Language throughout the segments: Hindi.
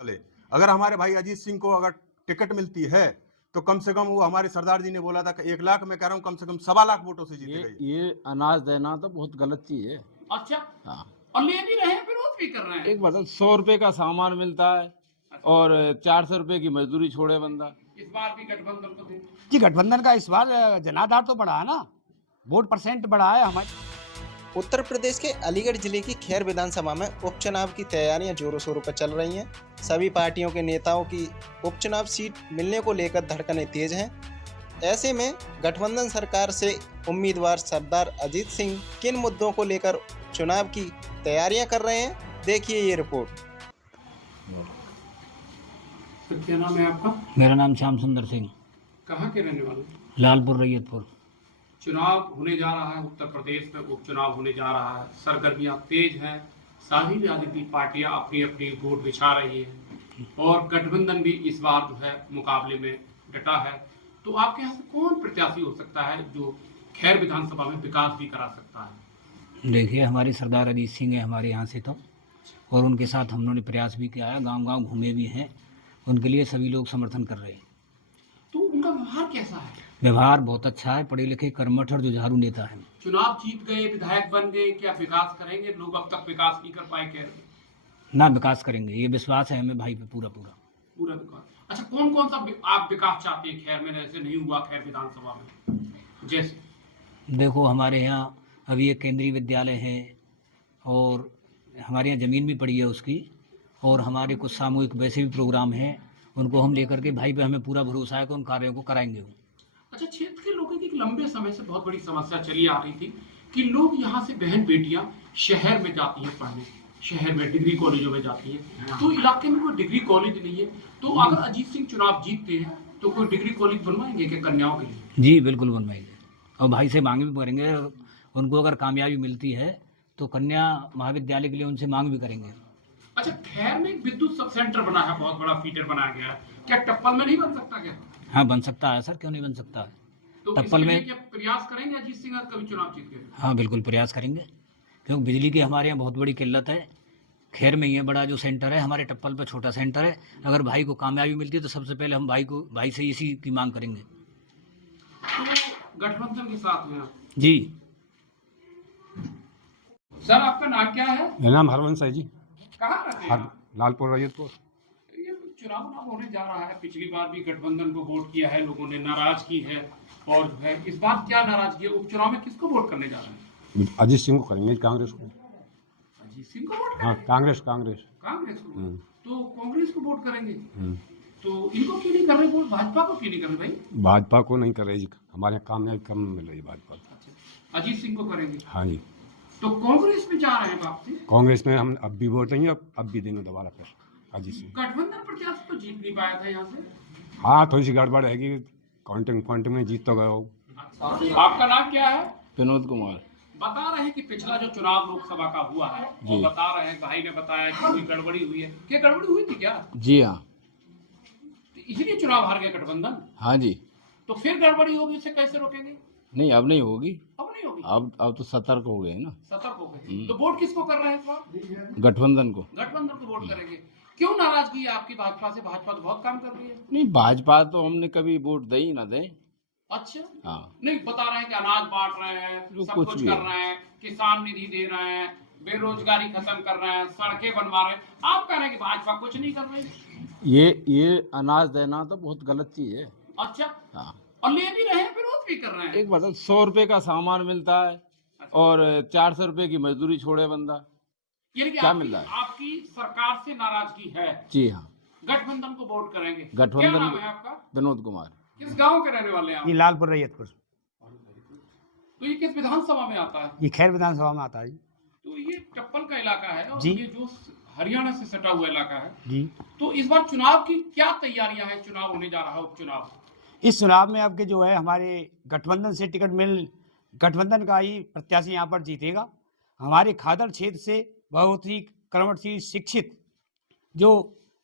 वाले अगर हमारे भाई अजीत सिंह को अगर टिकट मिलती है तो कम से कम वो हमारे सरदार जी ने बोला था कि 1 लाख, मैं कह रहा हूँ कम से कम 1.25 लाख वोटों से जीतेगा। ये अनाज देना तो बहुत गलत चीज है। अच्छा, हाँ, और ले भी रहे हैं, विरोध भी कर रहे हैं। एक मतलब 100 रुपए का सामान मिलता है और 400 रुपए की मजदूरी छोड़े बंदा। इस बार भी गठबंधन को दे जी, गठबंधन का इस बार जनाधार तो बढ़ा है ना, वोट परसेंट बढ़ा है हमारे। उत्तर प्रदेश के अलीगढ़ जिले की खैर विधानसभा में उपचुनाव की तैयारियां जोरों शोरों पर चल रही हैं। सभी पार्टियों के नेताओं की उपचुनाव सीट मिलने को लेकर धड़कनें तेज हैं। ऐसे में गठबंधन सरकार से उम्मीदवार सरदार अजीत सिंह किन मुद्दों को लेकर चुनाव की तैयारियां कर रहे हैं, देखिए ये रिपोर्ट। तो क्या नाम है आपका? मेरा नाम श्याम सुंदर सिंह, कहाँ के रहने वाले? लालपुर रैयतपुर। चुनाव होने जा रहा है उत्तर प्रदेश में, उपचुनाव होने जा रहा है, सरगर्मियां तेज हैं, सारी राजनीतिक पार्टियां अपनी अपनी वोट बिछा रही हैं और गठबंधन भी इस बार जो है मुकाबले में डटा है। तो आपके यहाँ से कौन प्रत्याशी हो सकता है जो खैर विधानसभा में विकास भी करा सकता है? देखिए, हमारे सरदार अजीत सिंह है हमारे यहाँ से तो, और उनके साथ हम लोगों ने प्रयास भी किया है, गांव गांव घूमे भी हैं, उनके लिए सभी लोग समर्थन कर रहे हैं। तो उनका व्यवहार कैसा है? व्यवहार बहुत अच्छा है, पढ़े लिखे कर्मठ और जुझारू नेता है। चुनाव जीत गए, विधायक बन गए, क्या विकास करेंगे? लोग अब तक विकास नहीं कर पाए, कह रहे ना, विकास करेंगे, ये विश्वास है हमें भाई पे पूरा पूरा। पूरा विकास। अच्छा, कौन कौन सा आप विकास चाहते हैं खैर में, जैसे नहीं हुआ खैर विधानसभा में? जैसे देखो, हमारे यहाँ अभी एक केंद्रीय विद्यालय है और हमारे यहाँ ज़मीन भी पड़ी है उसकी, और हमारे कुछ सामूहिक वैसे भी प्रोग्राम हैं, उनको हम लेकर के भाई पे हमें पूरा भरोसा है कि उन कार्यों को कराएंगे वो। अच्छा, क्षेत्र के लोगों की एक लंबे समय से बहुत बड़ी समस्या चली आ रही थी कि लोग यहाँ से बहन बेटियां शहर में जाती हैं पढ़ने, शहर में डिग्री कॉलेजों में जाती हैं, तो इलाके में कोई डिग्री कॉलेज नहीं है। तो अगर अजीत सिंह चुनाव जीतते हैं तो कोई डिग्री कॉलेज बनवाएंगे क्या कन्याओं के लिए? जी बिल्कुल बनवाएंगे, और भाई से मांग भी करेंगे, उनको अगर कामयाबी मिलती है तो कन्या महाविद्यालय के लिए उनसे मांग भी करेंगे। अच्छा, खैर में एक विद्युत सब सेंटर बना है, बहुत बड़ा फीडर बनाया गया है, क्या टप्पल में नहीं बन सकता क्या? हाँ, बन सकता है सर, क्यों नहीं बन सकता है। तो टप्पल में क्या प्रयास करेंगे अजीत सिंह कभी चुनाव जीत के? हाँ बिल्कुल प्रयास करेंगे, क्योंकि बिजली की हमारे यहाँ बहुत बड़ी किल्लत है। खैर में ये बड़ा जो सेंटर है, हमारे टप्पल पर छोटा सेंटर है, अगर भाई को कामयाबी मिलती है तो सबसे पहले हम भाई से इसी की मांग करेंगे। तो गठबंधन के साथ में आप? जी सर, आपका नाम क्या है? मेरा नाम हरवंश है जी। कहाँ रहते हैं आप? लालपुर रैयतपुर। ये चुनाव होने जा रहा है, पिछली बार भी गठबंधन को वोट किया है लोगों ने, नाराजगी है, और जो है इस बार क्या नाराजगी है? उपचुनाव में किसको वोट करने जा रहे हैं? अजीत सिंह को करेंगे, कांग्रेस को। अजीत सिंह को वोट हाँ, करेंगे? कांग्रेस कांग्रेस को? तो कांग्रेस को वोट करेंगे, हम्म। तो इनको क्यों नहीं कर रहे वोट? भाजपा को क्यों नहीं कर रहे भाई? भाजपा को नहीं कर रही जी, हमारे यहाँ कामयाबी कम मिल रही है भाजपा को। अच्छा, अजीत सिंह को करेंगे। हाँ जी। तो कांग्रेस में जा रहे हैं वापसी? कांग्रेस में हम अब भी वोट देंगे, अब भी देंगे दोबारा फिर अजीत सिंह। गठबंधन प्रत्याशी तो जीत नहीं पाया था यहाँ से। हाँ, थोड़ी सी गड़बड़ रहेगी, काउंटिंग में जीत तो गए हो। आपका नाम क्या है? विनोद कुमार। बता रहे हैं कि पिछला जो चुनाव लोकसभा का हुआ है, वो बता रहे हैं, भाई ने बताया कि कोई गड़बड़ी हुई है। क्या गड़बड़ी हुई थी क्या? जी हाँ। तो इसलिए चुनाव हार गया गठबंधन? हाँ जी। तो फिर गड़बड़ी होगी, उसे कैसे रोकेंगे? नहीं, अब नहीं होगी। अब नहीं होगी? अब तो सतर्क हो गए ना। सतर्क हो गए। तो वोट किसको कर रहे हैं इस बार? गठबंधन को। गठबंधन को वोट करेंगे। क्यों नाराजगी है आपकी भाजपा से? भाजपा तो बहुत काम कर रही है। नहीं, भाजपा तो हमने कभी वोट दे ही ना दे। अच्छा, हाँ। नहीं, बता रहे हैं कि अनाज बांट रहे हैं, सब कुछ कुछ भी कर है। रहे हैं, किसान निधि दे रहे हैं, बेरोजगारी खत्म कर रहे हैं, सड़कें बनवा रहे हैं। आप कह रहे हैं कि भाजपा कुछ नहीं कर रही? ये अनाज देना तो बहुत गलत चीज है। अच्छा, हाँ, और ले भी रहे हैं, विरोध भी कर रहे हैं। एक मतलब 100 रुपए का सामान मिलता है और 400 रुपए की मजदूरी छोड़े बंदा। यानी कि क्या मिल रहा है? आपकी सरकार से नाराजगी है। जी हाँ। गठबंधन को वोट करेंगे। गठबंधन। क्या नाम है आपका? विनोद कुमार। किस गांव के रहने वाले हैं आप? ये लालपुर रैयतपुर। तो ये किस विधानसभा में आता है? ये खैर विधानसभा में आता है। तो ये टप्पल का इलाका है और जी। ये जो हरियाणा से सटा हुआ इलाका है जी। तो इस बार चुनाव की क्या तैयारियां हैं? चुनाव होने जा रहा है, उपचुनाव। इस चुनाव में अब के जो है हमारे गठबंधन से गठबंधन का ही प्रत्याशी यहाँ पर जीतेगा। हमारे खादर क्षेत्र से बहुत ही कर्मठी शिक्षित जो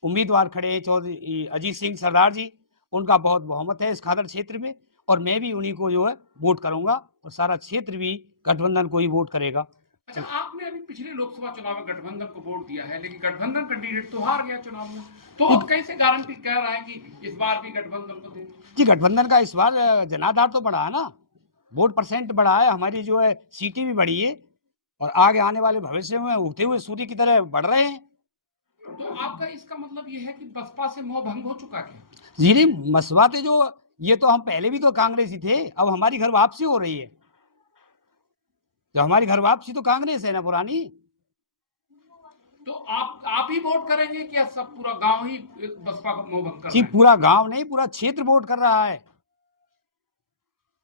उम्मीदवार खड़े हैं, चौधरी अजीत सिंह सरदार जी, उनका बहुत बहुमत है इस खादर क्षेत्र में, और मैं भी उन्हीं को जो है वोट करूंगा, और सारा क्षेत्र भी गठबंधन को ही वोट करेगा। अच्छा, आपने अभी पिछले लोकसभा चुनाव में गठबंधन को वोट दिया है, लेकिन गठबंधन कैंडिडेट तो हार गया चुनाव में, तो अब कैसे गारंटी कह रहा है कि इस बार भी गठबंधन को दें? जी गठबंधन का इस बार जनाधार तो बढ़ा है ना, वोट परसेंट बढ़ा है, हमारी जो है सीटें भी बढ़ी है और आगे आने वाले भविष्य में उगते हुए सूर्य की तरह बढ़ रहे हैं। तो आपका इसका मतलब ये है कि बसपा से मोह भंग हो चुका क्या? जी नहीं, मसवाते जो ये तो हम पहले भी तो कांग्रेस ही थे, अब हमारी घर वापसी हो रही है। जो हमारी घर वापसी तो कांग्रेस है ना पुरानी। तो आप ही वोट करेंगे क्या सब पूरा गांव ही बसपा को मोह भंग कर जी रहा है? पूरा गांव नहीं, पूरा क्षेत्र वोट कर रहा है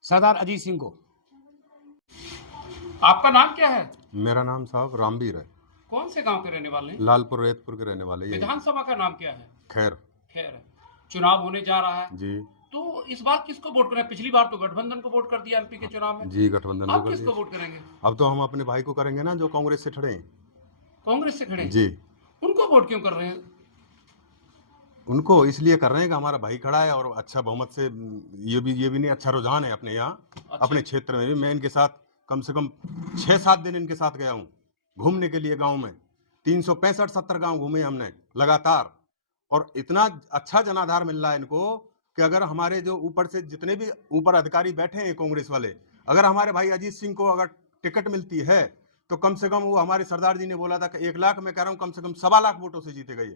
सरदार अजीत सिंह को। आपका नाम क्या है? मेरा नाम साहब रामवीर है, कौन से गांव के रहने वाले हैं? लालपुर रेतपुर के रहने वाले। ये विधानसभा का नाम क्या है? खैर खैर, चुनाव होने जा रहा है, जी तो इस बार किसको वोट करें? पिछली बार तो गठबंधन को वोट कर दिया एमपी के चुनाव में, जी गठबंधन अब को कर किसको दिया। वोट करेंगे? अब तो हम अपने भाई को करेंगे ना, जो कांग्रेस से खड़े हैं। कांग्रेस से खड़े हैं? जी, उनको वोट क्यों कर रहे हैं? उनको इसलिए कर रहे हैं कि हमारा भाई खड़ा है और अच्छा बहुमत से ये भी नहीं, अच्छा रुझान है अपने यहाँ, अपने क्षेत्र में भी। मैं इनके साथ कम से कम 6-7 दिन इनके साथ गया हूँ घूमने के लिए गांव में। 365-70 गांव घूमे हमने लगातार, और इतना अच्छा जनाधार मिल रहा है इनको कि अगर हमारे जो ऊपर से जितने भी ऊपर अधिकारी बैठे हैं कांग्रेस वाले, अगर हमारे भाई अजीत सिंह को अगर टिकट मिलती है तो कम से कम वो हमारे सरदार जी ने बोला था कि 1 लाख, मैं कह रहा हूँ कम से कम 1.25 लाख वोटों से जीते गए।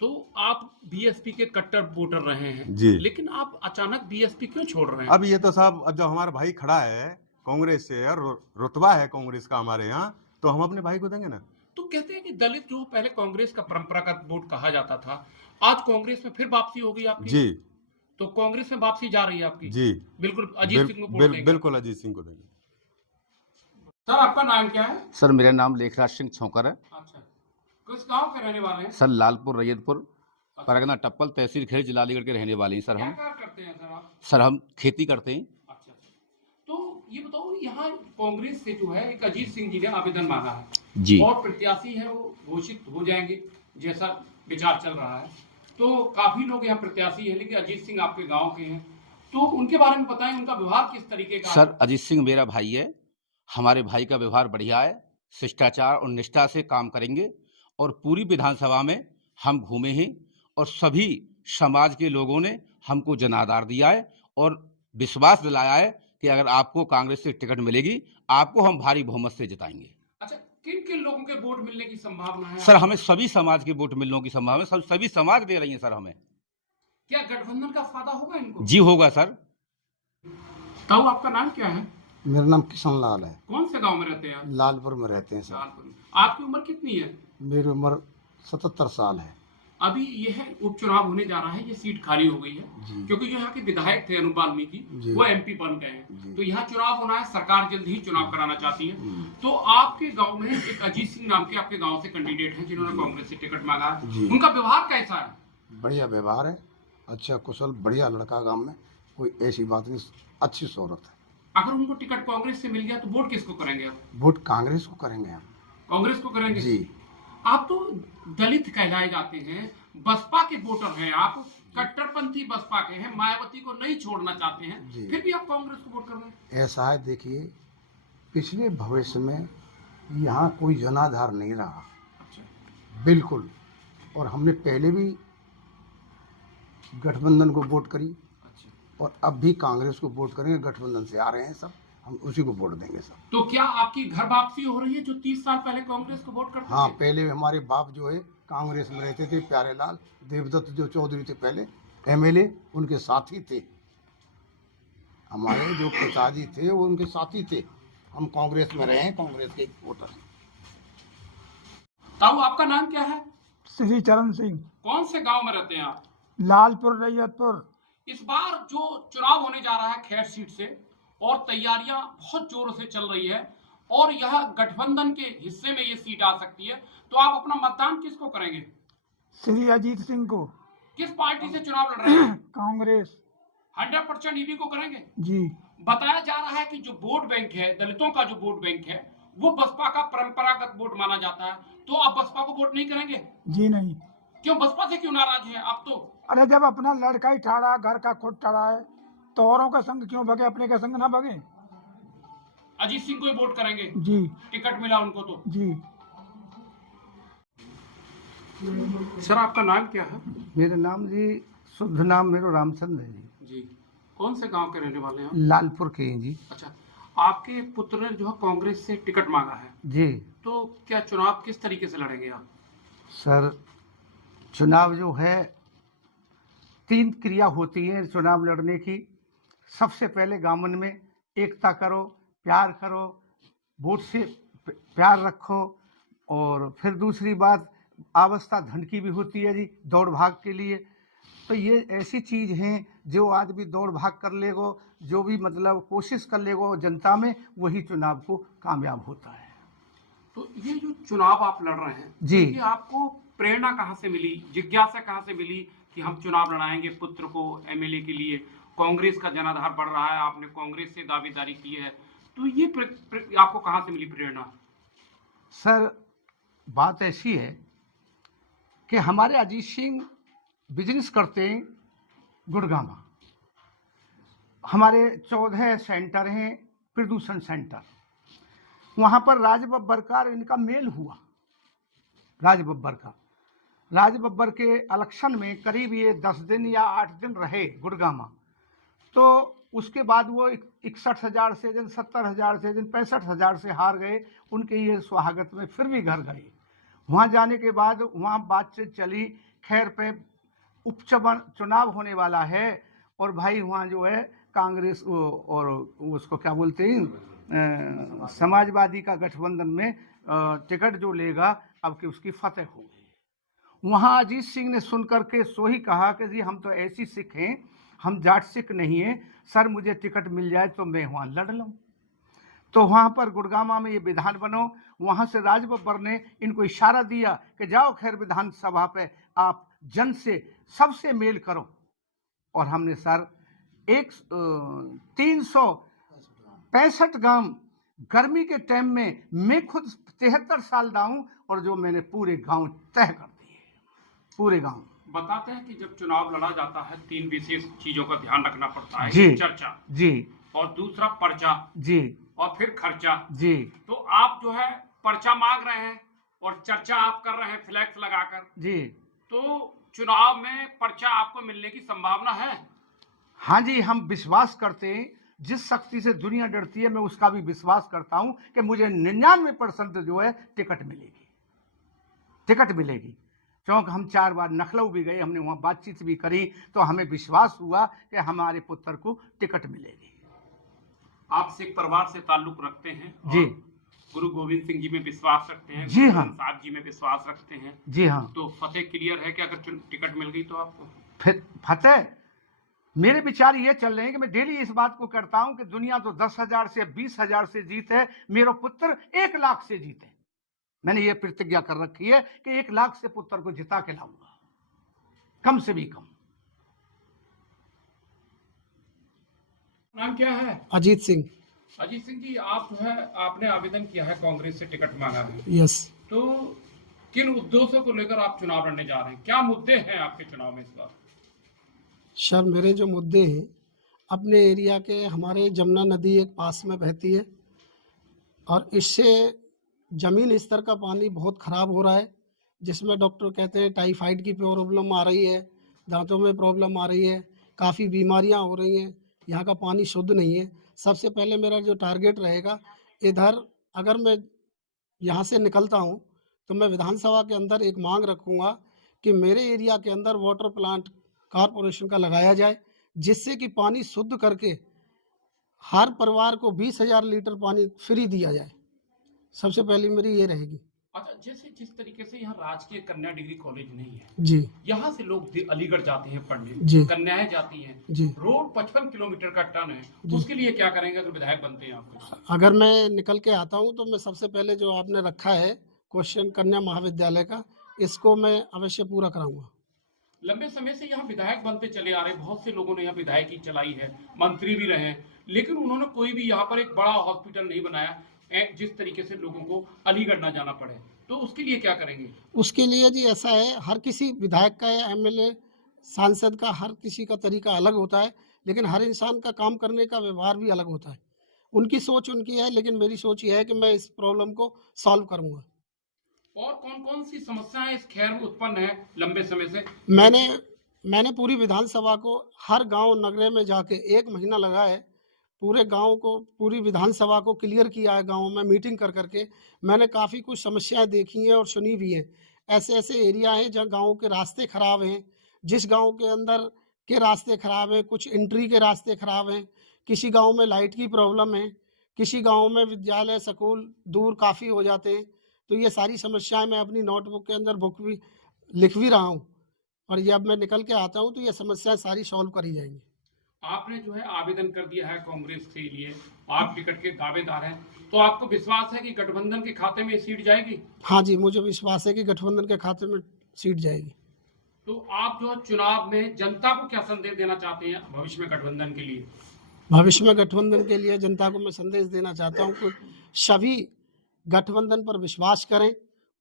तो आप बीएसपी के कट्टर वोटर रहे हैं जी, लेकिन आप अचानक बीएसपी क्यों छोड़ रहे हैं? अब ये तो साहब, अब जब हमारा भाई खड़ा है कांग्रेस से और रुतबा है कांग्रेस का हमारे यहाँ, तो हम अपने भाई को देंगे ना। तो कहते हैं कि दलित जो पहले कांग्रेस का परंपरागत वोट कहा जाता था, आज कांग्रेस में फिर वापसी हो गई आपकी। जी, तो कांग्रेस में वापसी जा रही है आपकी। जी, बिल्कुल अजीत सिंह को वोट देंगे। बिल्कुल अजीत सिंह को देंगे। सर आपका नाम क्या है? सर मेरा नाम लेखराज सिंह छोकर है। अच्छा, किस गांव के रहने वाले हैं? सर लालपुर रैयतपुर परगना टप्पल तहसील खेड़ जिला अलीगढ़ के रहने वाले हैं सर क्या हम। कार्य करते हैं सर आप? सर हम खेती करते हैं। अच्छा, तो ये बताओ, यहाँ कांग्रेस से जो है एक अजीत सिंह जी ने आवेदन मांगा है जी, और प्रत्याशी है वो घोषित हो जाएंगे जैसा विचार चल रहा है, तो काफी लोग यहाँ प्रत्याशी है, लेकिन अजीत सिंह आपके गांव के हैं, तो उनके बारे में बताएं, उनका व्यवहार किस तरीके का है? सर अजीत सिंह मेरा भाई है, हमारे भाई का व्यवहार बढ़िया है, शिष्टाचार और निष्ठा से काम करेंगे और पूरी विधानसभा में हम घूमे हैं और सभी समाज के लोगों ने हमको जनाधार दिया है और विश्वास दिलाया है कि अगर आपको कांग्रेस से टिकट मिलेगी, आपको हम भारी बहुमत से जिताएंगे। अच्छा, किन किन लोगों के वोट मिलने की संभावना है? सर हमें सभी समाज के वोट मिलने की संभावना है, सभी समाज दे रही है सर हमें। क्या गठबंधन का फायदा होगा इनको? जी होगा सर। ताऊ आपका नाम क्या है? मेरा नाम किशन लाल है। कौन से गांव में रहते हैं आप? लालपुर में रहते हैं सर। लालपुर में। आपकी उम्र कितनी है? मेरी उम्र 77 साल है। अभी यह उपचुनाव होने जा रहा है, ये सीट खाली हो गई है क्योंकि जो यहाँ के विधायक थे अनूप वाल्मीकि, वो एमपी बन गए हैं, तो यहाँ चुनाव होना है, सरकार जल्द ही चुनाव कराना चाहती है। तो आपके गांव में एक अजीत सिंह नाम के आपके गांव से कैंडिडेट हैं जिन्होंने कांग्रेस से टिकट मांगा है, उनका व्यवहार कैसा है? बढ़िया व्यवहार है, अच्छा कुशल बढ़िया लड़का, गांव में कोई ऐसी बात नहीं, अच्छी शोहरत है। अगर उनको टिकट कांग्रेस से मिल गया तो वोट किसको करेंगे आप? वोट कांग्रेस को करेंगे हम। कांग्रेस को करेंगे जी। आप तो दलित कहलाए जाते हैं, बसपा के वोटर हैं आप, कट्टरपंथी बसपा के हैं, मायावती को नहीं छोड़ना चाहते हैं, फिर भी आप कांग्रेस को वोट कर रहे हैं। ऐसा है, देखिए पिछले भविष्य में यहाँ कोई जनाधार नहीं रहा। अच्छा। बिल्कुल, और हमने पहले भी गठबंधन को वोट करी और अब भी कांग्रेस को वोट करेंगे। गठबंधन से आ रहे हैं सब, हम उसी को वोट देंगे सब। तो क्या आपकी घर वापसी हो रही है जो 30 साल पहले कांग्रेस को वोट करते हाँ, थे? पहले हमारे बाप जो है कांग्रेस में रहते थे, प्यारेलाल देवदत्त जो चौधरी थे पहले एमएलए, उनके साथी थे। हमारे जो पिताजी थे वो उनके साथी थे। हम कांग्रेस में रहे हैं, कांग्रेस के वोटर। ताऊ आपका नाम क्या है? श्री चरण सिंह, कौन से गांव में रहते हैं आप? लालपुर रैयतपुर। इस बार जो चुनाव होने जा रहा है खैर सीट से, और तैयारियां बहुत जोरों से चल रही है, और यह गठबंधन के हिस्से में ये सीट आ सकती है, तो आप अपना मतदान किसको करेंगे? श्री अजीत सिंह को। किस पार्टी से चुनाव लड़ रहे हैं? कांग्रेस। 100% ईवी को करेंगे? जी। बताया जा रहा है कि जो वोट बैंक है, दलितों का जो वोट बैंक है, वो बसपा का परंपरागत वोट माना जाता है, तो आप बसपा को वोट नहीं करेंगे? जी नहीं। क्यों, बसपा से क्यों नाराज हैं आप? तो अरे जब अपना लड़का ही ठाड़ा, घर का खुद ठाड़ा है, तो औरों का संग क्यों भगे, अपने का संग ना भगे। अजीत सिंह को ही वोट करेंगे? जी टिकट मिला उनको तो। जी। सर आपका नाम क्या है? मेरा नाम जी, शुद्ध नाम मेरा रामचंद्र है जी। जी। कौन से गांव के रहने वाले हैं आप? लालपुर के हैं जी। अच्छा, आपके पुत्र ने जो है कांग्रेस से टिकट मांगा है, जी तो क्या चुनाव किस तरीके से लड़ेंगे आप? सर, चुनाव जो है 3 क्रिया होती है चुनाव लड़ने की। सबसे पहले गामन में एकता करो, प्यार करो, वोट से प्यार रखो। और फिर दूसरी बात, अवस्था धन की भी होती है जी, दौड़ भाग के लिए। तो ये ऐसी चीज़ हैं जो आदमी दौड़ भाग कर लेगो, जो भी मतलब कोशिश कर लेगो जनता में, वही चुनाव को कामयाब होता है। तो ये जो चुनाव आप लड़ रहे हैं जी। ये आपको प्रेरणा कहाँ से मिली, जिज्ञासा कहाँ से मिली कि हम चुनाव लड़ाएंगे पुत्र को एमएलए के लिए? कांग्रेस का जनाधार बढ़ रहा है, आपने कांग्रेस से दावेदारी की है, तो ये आपको कहाँ से मिली प्रेरणा? सर, बात ऐसी है कि हमारे अजीत सिंह बिजनेस करते हैं गुड़गांव। हमारे 14 सेंटर हैं, प्रदूषण सेंटर। वहाँ पर राज बब्बर का और इनका मेल हुआ। राज बब्बर के इलेक्शन में करीब ये 10 दिन या 8 दिन रहे गुड़गांव। तो उसके बाद वो 61,000 से जन 70,000 से जन 65,000 से हार गए। उनके ये स्वागत में फिर भी घर गए। वहाँ जाने के बाद वहाँ बातचीत चली, खैर पे उपचुनाव होने वाला है और भाई वहाँ जो है कांग्रेस और उसको क्या बोलते हैं समाजवादी का गठबंधन में टिकट जो लेगा अब कि उसकी फतेह हो गई। वहाँ अजीत सिंह ने सुन करके सो ही कहा कि जी हम तो ऐसी सिख हैं, हम जाट सिख नहीं हैं, सर मुझे टिकट मिल जाए तो मैं वहाँ लड़ लूँ। तो वहाँ पर गुड़गांव में ये विधान बनो। वहाँ से राज बब्बर ने इनको इशारा दिया कि जाओ खैर विधानसभा पे आप जन से सबसे मेल करो। और हमने सर 365 गांव गर्मी के टाइम में मैं खुद 73 साल का हूँ और जो मैंने पूरे गांव तय कर दिए, पूरे गांव। बताते हैं कि जब चुनाव लड़ा जाता है 3 विशेष चीजों का ध्यान रखना पड़ता है। जी। चर्चा जी। और दूसरा पर्चा जी। और फिर खर्चा। जी। तो आप जो है पर्चा मांग रहे हैं और चर्चा आप कर रहे हैं फ्लैक्स लगाकर। जी। तो चुनाव में पर्चा आपको मिलने की संभावना है? हाँ जी, हम विश्वास करते हैं। जिस शक्ति से दुनिया डरती है मैं उसका भी विश्वास करता हूं कि मुझे 99% जो है टिकट मिलेगी। क्योंकि हम 4 बार लखनऊ भी गए, हमने वहाँ बातचीत भी करी, तो हमें विश्वास हुआ कि हमारे पुत्र को टिकट मिलेगी। आप सिख परिवार से ताल्लुक रखते हैं जी। गुरु गोविंद सिंह जी में विश्वास रखते हैं, जी हाँ। साहब जी में विश्वास रखते हैं। जी हाँ। तो फतेह क्लियर है कि अगर टिकट मिल गई तो आपको? फिर फतेह, मेरे विचार ये चल रहे हैं कि मैं डेली इस बात को करता हूं कि दुनिया तो 10,000 से 20,000 से जीते, मेरा पुत्र 1 लाख से जीते। मैंने ये प्रतिज्ञा कर रखी है कि 1 लाख से पुत्र को जिता के लाऊंगा, कम से भी कम। नाम क्या है? अजीत सिंह। अजीत सिंह जी, आप जो है आपने आवेदन किया है, कांग्रेस से टिकट मांगा है। यस। तो किन उद्देश्यों को लेकर आप चुनाव लड़ने जा रहे हैं? क्या मुद्दे हैं आपके चुनाव में इस बार? सर, मेरे जो मुद्दे हैं, अपने एरिया के हमारे जमुना नदी एक पास में बहती है और इससे ज़मीन स्तर का पानी बहुत ख़राब हो रहा है, जिसमें डॉक्टर कहते हैं टाइफाइड की प्रॉब्लम आ रही है, दांतों में प्रॉब्लम आ रही है, काफ़ी बीमारियां हो रही हैं। यहाँ का पानी शुद्ध नहीं है। सबसे पहले मेरा जो टारगेट रहेगा, इधर अगर मैं यहाँ से निकलता हूँ तो मैं विधानसभा के अंदर एक मांग रखूँगा कि मेरे एरिया के अंदर वाटर प्लांट कॉरपोरेशन का लगाया जाए, जिससे कि पानी शुद्ध करके हर परिवार को 20,000 लीटर पानी फ्री दिया जाए। सबसे पहली मेरी ये रहेगी। अच्छा, जैसे जिस तरीके से यहाँ राजकीय कन्या डिग्री कॉलेज नहीं है जी। यहाँ से लोग अलीगढ़ जाते हैं पढ़ने, जी। कन्याएं जाती हैं जी। रोड 55 किलोमीटर का टर्न है, उसके लिए क्या करेंगे अगर विधायक बनते हैं आप? अगर मैं निकल के आता हूँ तो मैं सबसे पहले जो आपने रखा है क्वेश्चन कन्या महाविद्यालय का, इसको मैं अवश्य पूरा कराऊंगा। लंबे समय से यहाँ विधायक बनते चले आ रहे, बहुत से लोगों ने यहाँ विधायकी चलाई है, मंत्री भी रहे, लेकिन उन्होंने कोई भी यहाँ पर एक बड़ा हॉस्पिटल नहीं बनाया जिस तरीके से लोगों को अलीगढ़ ना जाना पड़े। तो उसके लिए क्या करेंगे? उसके लिए जी ऐसा है, हर किसी विधायक का या एमएलए सांसद का हर किसी का तरीका अलग होता है, लेकिन हर इंसान का काम करने का व्यवहार भी अलग होता है। उनकी सोच उनकी है, लेकिन मेरी सोच ये है कि मैं इस प्रॉब्लम को सॉल्व करूंगा। और कौन कौन सी समस्याएं इस खैर में उत्पन्न है लंबे समय से? मैंने पूरी विधानसभा को हर गांव नगरे में जाके 1 महीना लगा है, पूरे गांव को, पूरी विधानसभा को क्लियर किया है। गांव में मीटिंग कर करके मैंने काफ़ी कुछ समस्याएं देखी हैं और सुनी भी हैं। ऐसे ऐसे एरिया हैं जहां गांव के रास्ते खराब हैं, जिस गांव के अंदर के रास्ते खराब हैं, कुछ एंट्री के रास्ते खराब हैं, किसी गांव में लाइट की प्रॉब्लम है, किसी गांव में विद्यालय स्कूल दूर काफ़ी हो जाते हैं। तो ये सारी समस्याएं मैं अपनी नोटबुक के अंदर बुक भी लिख भी रहा हूँ, और ये अब मैं निकल के आता हूँ तो ये समस्याएं सारी सॉल्व करी जाएंगी। आपने जो है आवेदन कर दिया है कांग्रेस के लिए, आप टिकट के दावेदार हैं, तो आपको विश्वास है कि गठबंधन के खाते में सीट जाएगी? हाँ जी, मुझे विश्वास है कि गठबंधन के खाते में सीट जाएगी। तो आप जो चुनाव में जनता को क्या संदेश देना चाहते हैं भविष्य में गठबंधन के लिए? भविष्य में गठबंधन के लिए जनता को मैं संदेश देना चाहता हूँ कि सभी गठबंधन पर विश्वास करें,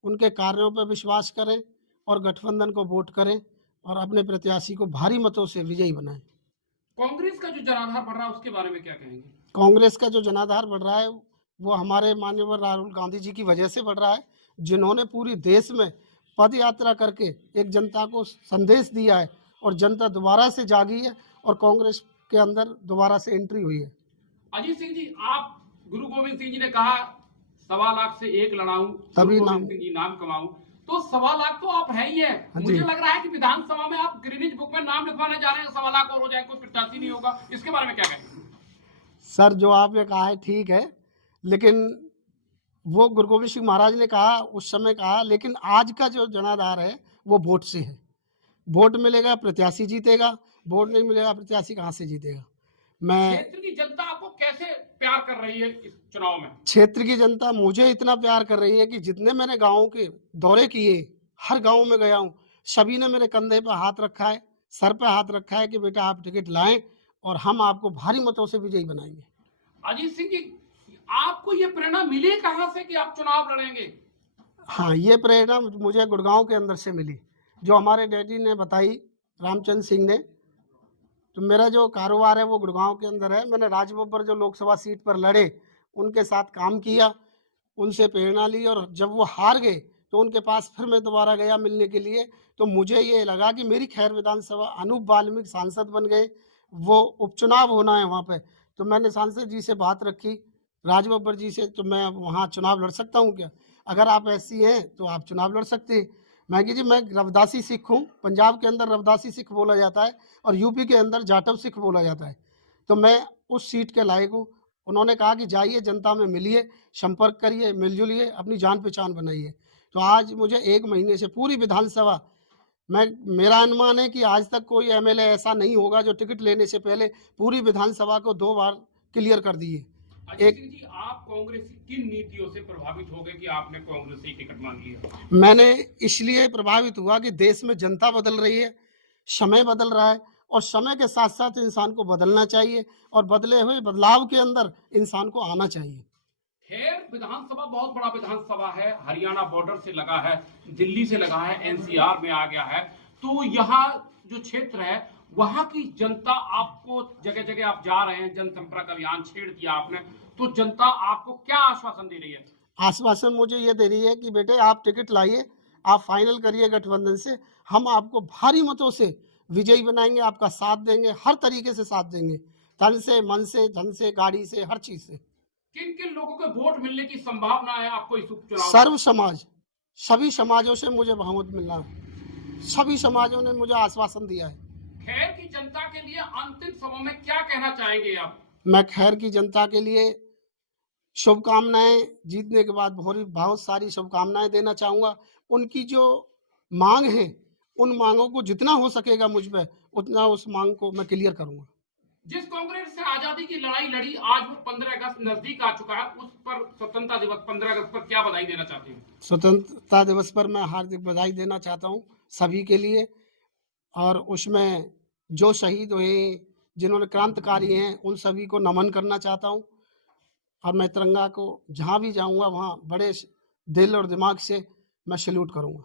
उनके कार्यों पर विश्वास करें और गठबंधन को वोट करें और अपने प्रत्याशी को भारी मतों से विजयी बनाएं। कांग्रेस का जो जनाधार बढ़ रहा है उसके बारे में क्या कहेंगे? कांग्रेस का जो जनाधार बढ़ रहा है वो हमारे माननीय राहुल गांधी जी की वजह से बढ़ रहा है, जिन्होंने पूरी देश में पद यात्रा करके एक जनता को संदेश दिया है और जनता दोबारा से जागी है और कांग्रेस के अंदर दोबारा से एंट्री हुई है। अजीत सिंह जी, आप गुरु गोविंद सिंह जी ने कहा 1.25 लाख से 1 लड़ाऊं तभी गुरु नाम गोविंद सिंह जी नाम कमाऊं, तो 1.25 लाख तो आप है ही है। हाँ मुझे जी। लग रहा है कि विधानसभा में आप ग्रीनिज बुक में नाम लिखवाने जा रहे हैं, 1.25 लाख और हो जाए, कोई प्रत्याशी नहीं होगा, इसके बारे में क्या कहेंगे? सर, जो आपने कहा है ठीक है, लेकिन वो गुरु गोविंद सिंह महाराज ने कहा, उस समय कहा, लेकिन आज का जो जनाधार है वो वोट से है। वोट मिलेगा प्रत्याशी जीतेगा, वोट नहीं मिलेगा प्रत्याशी कहाँ से जीतेगा। मैं क्षेत्र की जनता आपको कैसे प्यार कर रही है इस चुनाव में? क्षेत्र की जनता मुझे इतना प्यार कर रही है कि जितने मैंने गाँव के दौरे किए, हर गाँव में गया हूँ, सभी ने मेरे कंधे पर हाथ रखा है, सर पे हाथ रखा है कि बेटा आप टिकट लाएं और हम आपको भारी मतों से विजयी बनाएंगे। अजीत सिंह जी, आपको ये प्रेरणा मिली कहाँ से कि आप चुनाव लड़ेंगे? हाँ, ये प्रेरणा मुझे गुड़गांव के अंदर से मिली, जो हमारे डैडी ने बताई, रामचंद्र सिंह ने। तो मेरा जो कारोबार है वो गुड़गांव के अंदर है। मैंने राजबब्बर जो लोकसभा सीट पर लड़े उनके साथ काम किया, उनसे प्रेरणा ली, और जब वो हार गए तो उनके पास फिर मैं दोबारा गया मिलने के लिए। तो मुझे ये लगा कि मेरी खैर विधानसभा, अनूप वाल्मीकि सांसद बन गए, वो उपचुनाव होना है वहाँ पे। तो मैंने सांसद जी से बात रखी, राजबब्बर जी से, तो मैं वहाँ चुनाव लड़ सकता हूँ क्या? अगर आप ऐसी हैं तो आप चुनाव लड़ सकते हैं। मैं कि जी, मैं रविदासी सिख हूँ, पंजाब के अंदर रविदासी सिख बोला जाता है और यूपी के अंदर जाटव सिख बोला जाता है, तो मैं उस सीट के लायक हूँ। उन्होंने कहा कि जाइए, जनता में मिलिए, संपर्क करिए, मिलजुलिए, अपनी जान पहचान बनाइए। तो आज मुझे 1 महीने से पूरी विधानसभा, मेरा अनुमान है कि आज तक कोई एमएलए ऐसा नहीं होगा जो टिकट लेने से पहले पूरी विधानसभा को 2 बार क्लियर कर दिए। अजीत सिंह जी, आप कांग्रेस की किन नीतियों से प्रभावित हो गए कि आपने कांग्रेस से टिकट मांग लिया? मैंने इसलिए प्रभावित हुआ कि देश में जनता बदल रही है, समय बदल रहा है, और समय के साथ साथ इंसान को बदलना चाहिए, और बदले हुए बदलाव के अंदर इंसान को आना चाहिए। खैर विधानसभा बहुत बड़ा विधानसभा है, हरियाणा बॉर्डर से लगा है, दिल्ली से लगा है, एनसीआर में आ गया है, तो यहाँ जो क्षेत्र है वहाँ की जनता आपको, जगह जगह आप जा रहे हैं, जनसंपर्क अभियान छेड़ दिया आपने, तो जनता आपको क्या आश्वासन दे रही है? आश्वासन मुझे ये दे रही है कि बेटे आप टिकट लाइए, आप फाइनल करिए गठबंधन से, हम आपको भारी मतों से विजयी बनाएंगे, आपका साथ देंगे, हर तरीके से साथ देंगे, तन से, मन से, धन से, गाड़ी से, हर चीज से। किन किन लोगों के वोट मिलने की संभावना है आपको इस उपचुनाव? सर्व समाज, सभी समाजों से मुझे बहुमत मिलना है, सभी समाजों ने मुझे आश्वासन दिया है। खैर की जनता के लिए अंतिम समय में क्या कहना चाहेंगे आप? मैं खैर की जनता के लिए शुभकामनाएं, जीतने के बाद बहुत सारी शुभकामनाएं देना चाहूँगा। उनकी जो मांग है, उन मांगों को जितना हो सकेगा मुझ पे, उतना उस मांग को मैं क्लियर करूँगा। जिस कांग्रेस से आजादी की लड़ाई लड़ी, आज वो 15 अगस्त नजदीक आ चुका है, उस पर स्वतंत्रता दिवस 15 अगस्त पर क्या बधाई देना चाहते हैं? स्वतंत्रता दिवस पर मैं हार्दिक बधाई देना चाहता हूँ सभी के लिए, और उसमें जो शहीद हुए, जिन्होंने क्रांतिकारी हैं, उन सभी को नमन करना चाहता हूँ। और मैं तिरंगा को जहाँ भी जाऊँगा वहाँ बड़े दिल और दिमाग से मैं सैल्यूट करूँगा।